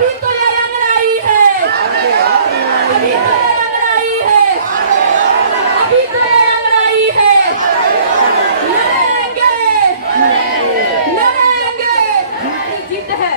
अभी तो ये अंगड़ाई है, अभी तो ये अंगड़ाई है, अभी तो ये अंगड़ाई है। लड़ेंगे, लड़ेंगे। जिद है,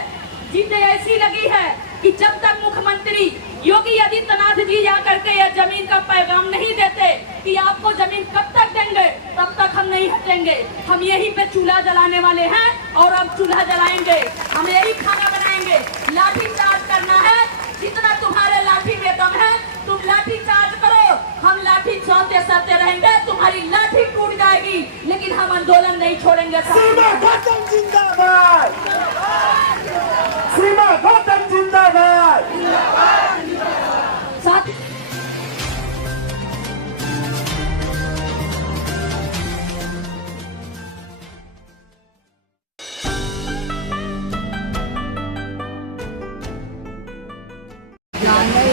जिद ऐसी लगी है कि जब तक मुख्यमंत्री योगी आदित्यनाथ जी जा करके यह जमीन का पैगाम नहीं देते कि आपको जमीन कब तक देंगे, तब तक हम नहीं हटेंगे। हम यहीं पे चूल्हा जलाने वाले हैं और अब चूल्हा जलाएंगे, हम यही खाना बनाएंगे। लाठी चार्ज करना है, जितना तुम्हारे लाठी में दम है तुम लाठी चार्ज करो, हम लाठी चौथे सहते रहेंगे, तुम्हारी लाठी टूट जाएगी लेकिन हम आंदोलन नहीं छोड़ेंगे। सीमा गौतम जिंदाबाद, सीमा गौतम जिंदाबाद। साथ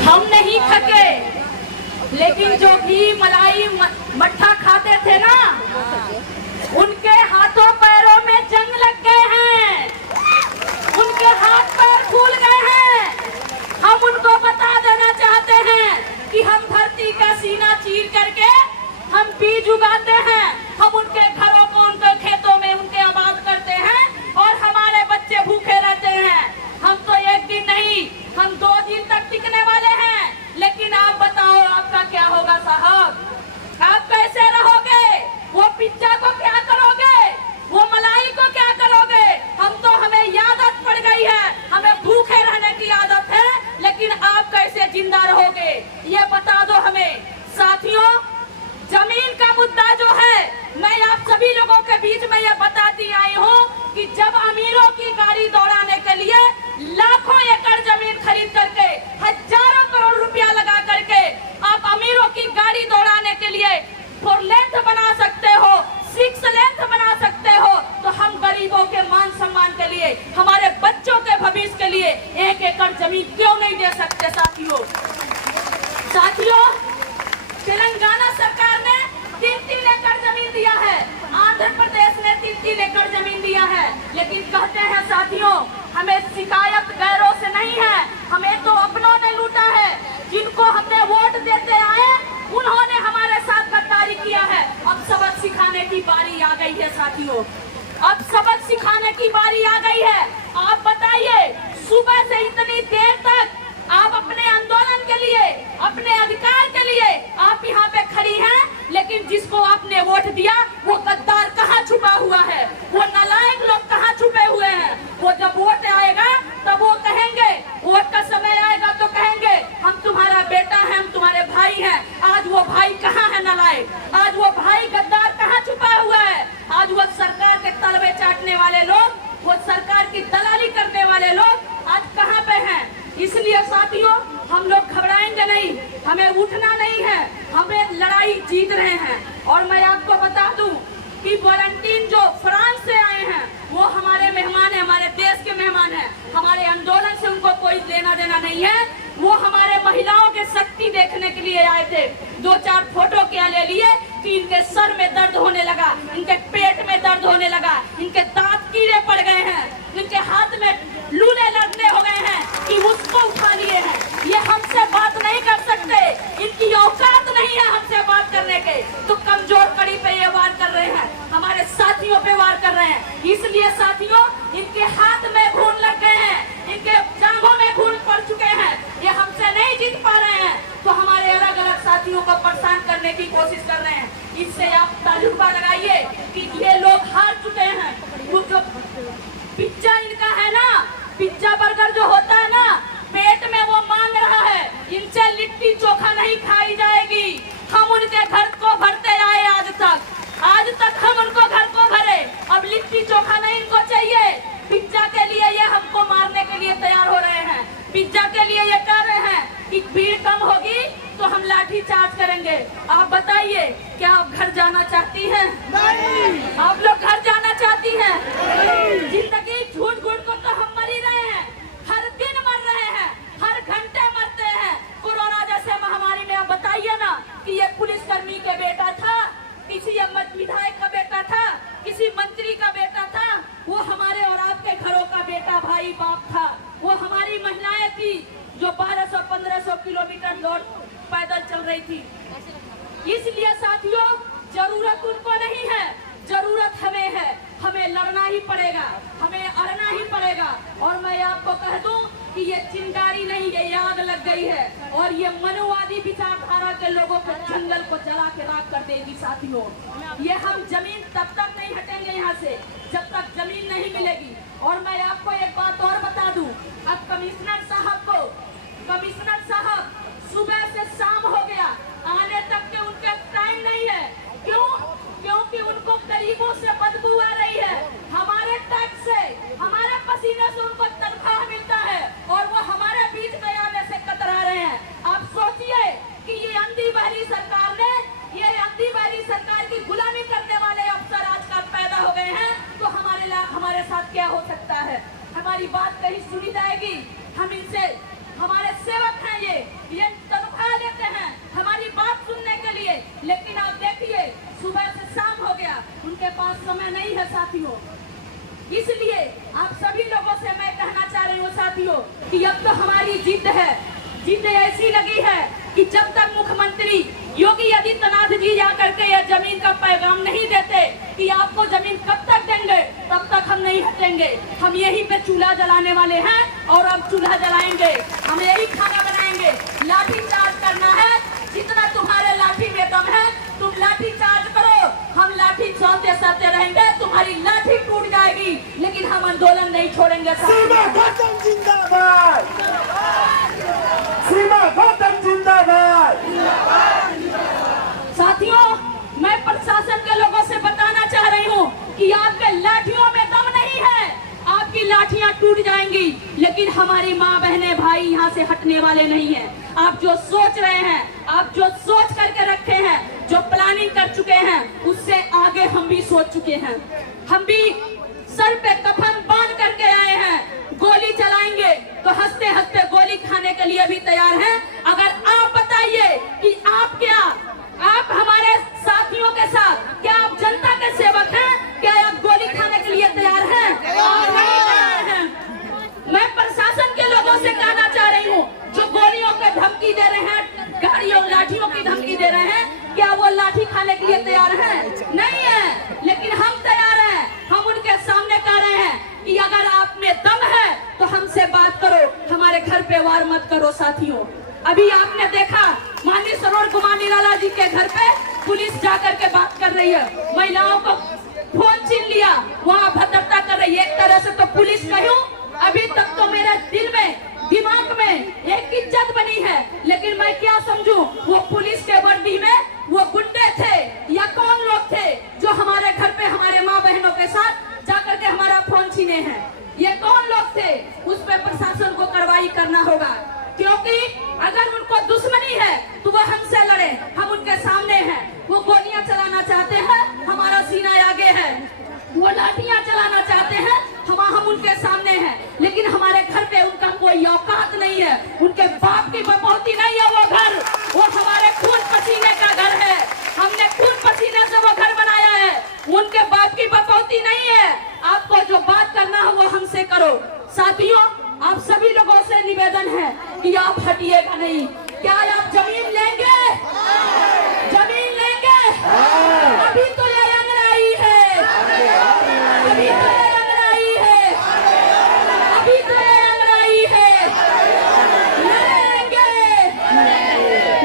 हम नहीं थके, लेकिन जो घी मलाई मट्ठा खाते थे ना, उनके हाथों पैरों में जंग लग गए हैं, उनके हाथ पैर फूल गए हैं। हम उनको बता देना चाहते हैं कि हम धरती का सीना चीर करके हम बीज उगाते हैं, हम उनके घरों को उनके खेतों में उनके आबाद करते हैं और हमारे बच्चे भूखे रहते हैं। हम तो एक दिन नहीं, हम 2 दिन तक टिकने वाले हैं, लेकिन आप बताओ आपका क्या होगा साहब? आप कैसे रहोगे? वो पिज्जा को क्या करोगे? वो मलाई को क्या करोगे? हम तो हमें आदत पड़ गई है, हमें भूखे रहने की आदत है, लेकिन आप कैसे जिंदा रहोगे ये बता दो हमें। साथियों, जमीन का मुद्दा जो है, मैं आप सभी लोगों के बीच में ये बताती आई हूँ कि जब अमीरों की गाड़ी दौड़ाने के लिए लाखों एकड़ जमीन खरीद करके हजारों करोड़ रुपया लगा करके आप अमीरों की गाड़ी दौड़ाने के लिए 4 लेन बना सकते हो, 6 लेन बना सकते हो, तो हम गरीबों के मान सम्मान के लिए, हमारे बच्चों के भविष्य के लिए 1 एकड़ जमीन क्यों नहीं दे सकते? साथियों, तेलंगाना सरकार ने 3-3 एकड़ जमीन दिया है, आंध्र प्रदेश ने 3-3 एकड़ जमीन दिया है, लेकिन कहते हैं साथियों हमें शिकायत गैरों से नहीं है, हमें तो अपनों ने लूटा है। जिनको हमने वोट देते आए उन्होंने हमारे साथ गद्दारी किया है। अब सबक सिखाने की बारी आ गई है साथियों, अब सबक सिखाने की बारी आ गई है। आप बताइए, सुबह से इतनी देर तक आप अपने आंदोलन के लिए, अपने अधिकार के लिए आप यहाँ पे खड़ी हैं, लेकिन जिसको आपने वोट दिया वो गद्दार कहाँ छुपा हुआ है? वो नालायक लोग कहाँ छुपे हुए हैं? वो जब वोट आएगा तब वो कहेंगे, वोट का समय आएगा तो कहेंगे हम तुम्हारा बेटा है, हम तुम्हारे भाई हैं। आज वो भाई कहाँ है नालायक? आज वो भाई गद्दार कहाँ छुपा हुआ है? आज वो सरकार के तलवे चाटने वाले लोग, वो सरकार की दलाली करने वाले लोग आज कहाँ पे हैं? इसलिए साथियों, हम लोग घबराएंगे नहीं, हमें उठना नहीं है, हमें लड़ाई जीत रहे हैं। और मैं आपको बता दूं कि वॉलंटियर जो फ्रांस से आए हैं वो हमारे मेहमान हैं, हमारे देश के मेहमान हैं। हमारे आंदोलन से उनको कोई लेना देना नहीं है। वो हमारे महिलाओं के शक्ति देखने के लिए आए थे। 2-4 फोटो क्या ले लिए कि इनके सर में दर्द होने लगा, इनके पेट में दर्द होने लगा, इनके दांत कीड़े पड़ गए हैं, इनके हाथ में लूले लगने हो गए हैं कि उसको उठा लिए हैं। ये हमसे बात नहीं कर सकते, इनकी औकात नहीं है हमसे बात करने के, तो कमजोर कड़ी पे ये वार कर रहे हैं, हमारे साथियों पे वार कर रहे हैं। इसलिए साथियों, इनके हाथ में खून लग गए हैं, इनके जांघों में खून पड़ चुके हैं, ये हमसे नहीं जीत पा रहे हैं, तो हमारे अलग अलग साथियों को परेशान करने की कोशिश कर रहे हैं। इससे आप तजुर्बा लगाइए कि ये लोग हार चुके हैं। वो जो पिज्जा इनका है ना, पिज्जा बर्गर जो होता है ना, पेट में वो मांग रहा है, इनसे लिट्टी चोखा नहीं खाई जाएगी। हम उनके घर को भरते आए आज तक हम उनको घर को भरे, अब लिट्टी चोखा नहीं इनको चाहिए। पिज्जा के लिए ये हमको मारने के लिए तैयार हो रहे हैं, पिज्जा के लिए ये कह रहे हैं कि भीड़ कम होगी तो हम लाठी चार्ज करेंगे। आप बताइए, क्या आप घर जाना चाहती हैं? नहीं। आप लोग घर जाना चाहती हैं? जिंदगी झूठ घूट को तो हम मर ही रहे हैं, हर दिन मर रहे हैं, हर घंटे मरते हैं। कोरोना जैसे महामारी में आप बताइए ना कि ये पुलिसकर्मी के बेटा था, किसी विधायक का बेटा था, किसी मंत्री का बेटा था, वो हमारे और आपके घरों का बेटा भाई बाप था। वो हमारी महिलाएं की जो 1200-1500 किलोमीटर दौड़ पैदल चल रही थी। इसलिए साथियों, जरूरत उनको नहीं है, जरूरत हमें है। हमें लड़ना ही पड़ेगा, हमें अड़ना ही पड़ेगा। और मैं आपको कह दूं कि ये चिंगारी नहीं, ये आग लग गई है और ये मनुवादी विचारधारा के लोगों को जंगल को जला के राख कर देगी। साथियों, ये हम जमीन तब तक नहीं हटेंगे यहाँ से जब तक जमीन नहीं मिलेगी। और मैं आपको एक बात और बता दूं, अब कमिश्नर साहब सुबह से शाम हो गया, आने तक के उनके टाइम नहीं है। क्यों? क्योंकि उनको गरीबों से बदबू आ रही है। हमारे टैक्स से, हमारे पसीने से उनको तनख्वाह मिलता है और वो हमारे बीच में आने से कतरा रहे हैं। आप सोचिए कि ये अंधी बहरी सरकार की गुलामी करने वाले अफसर आजकल पैदा हो गए हैं, तो हमारे साथ क्या हो सकता है? हमारी बात कहीं सुनी जाएगी? हम इनसे, हमारे सेवक हैं, ये तनख्वाह लेते हैं हमारी बात सुनने के लिए, लेकिन आप देखिए सुबह से शाम हो गया, उनके पास समय नहीं है साथियों। इसलिए आप सभी लोगों से मैं कहना चाह रही हूँ साथियों कि अब तो हमारी जिद है, जिद ऐसी लगी है कि जब तक मुख्यमंत्री योगी आदित्यनाथ जी जाकर के यह जमीन का पैगाम नहीं देते कि आपको जमीन कब तक देंगे, तब तक हम नहीं हटेंगे। हम यहीं पे चूल्हा जलाने वाले हैं और अब चूल्हा जलाएंगे, हम यही खाना बनाएंगे। लाठी चार्ज करना है, जितना तुम्हारे लाठी में दम है तुम लाठी चार्ज करो, हम लाठी चलते रहेंगे, तुम्हारी लाठी टूट जाएगी लेकिन हम आंदोलन नहीं छोड़ेंगे। सीमा खत्म जिंदाबाद, सीमा खत्म जिंदाबाद। साथियों, मैं प्रशासन के लोगों से बताना चाह रही हूँ कि आपके लाठियों में दम नहीं है, आपकी लाठियां टूट जाएंगी लेकिन हमारी माँ बहनें भाई यहाँ से हटने वाले नहीं हैं। आप जो सोच रहे हैं, आप जो सोच करके रखे हैं, जो प्लानिंग कर चुके हैं, उससे आगे हम भी सोच चुके हैं। हम भी सर पे कफन बांध करके आए हैं, गोली चलाएंगे तो हंसते हंसते गोली खाने के लिए भी तैयार हैं। अगर आप बताइए कि आप हमारे साथियों के साथ, क्या आप जनता के सेवक हैं? क्या आप गोली खाने के लिए तैयार हैं? आप नहीं तैयार हैं। मैं प्रशासन के लोगों से कहना चाह रही हूँ, जो गोलियों की धमकी दे रहे हैं, गाड़ियों लाठियों की धमकी दे रहे हैं, क्या वो लाठी खाने के लिए तैयार हैं? नहीं है, लेकिन हम तैयार हैं। हम उनके सामने कह रहे हैं कि अगर आप में दम है तो हमसे बात करो, हमारे घर पे वार मत करो। साथियों, अभी आपने देखा माननीय सरोवर कुमार निराला जी के घर पे पुलिस जाकर के बात कर रही है, महिलाओं को फोन छीन लिया, वहाँ भद्रता कर रही है। एक तरह से तो पुलिस कहूँ, अभी तक तो मेरे दिल में, दिमाग में एक इज्जत बनी है, लेकिन मैं क्या समझूं, वो पुलिस के वर्दी में वो गुंडे थे या कौन लोग थे जो हमारे घर पे हमारे माँ बहनों के साथ जाकर के हमारा फोन छीने हैं? ये कौन लोग थे? उस पर प्रशासन को कार्रवाई करना होगा, क्योंकि अगर उनको दुश्मनी है तो वो हमसे लड़े, हम उनके सामने हैं। वो गोलियां चलाना चाहते हैं, हमारा सीना आगे है, वो लाठियां चलाना चाहते हैं, हम उनके सामने हैं, लेकिन हमारे घर पे उनका कोई औकात नहीं है, उनके बाप की बपौती नहीं है वो घर, वो हमारे खून पसीने का घर है, हमने खून पसीने से वो घर बनाया है, उनके बाप की बपौती नहीं है। आपको जो बात करना है वो हमसे करो। साथियों, आप सभी लोगों से निवेदन है कि आप हटिएगा नहीं। क्या आप जमीन लेंगे? जमीन लेंगे? अभी तो ये अंगड़ाई है, अभी तो ये अंगड़ाई है, अभी तो ये अंगड़ाई है। लड़ेंगे,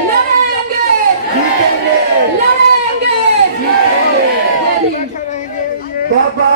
लड़ेंगे, लड़ेंगे। बाबा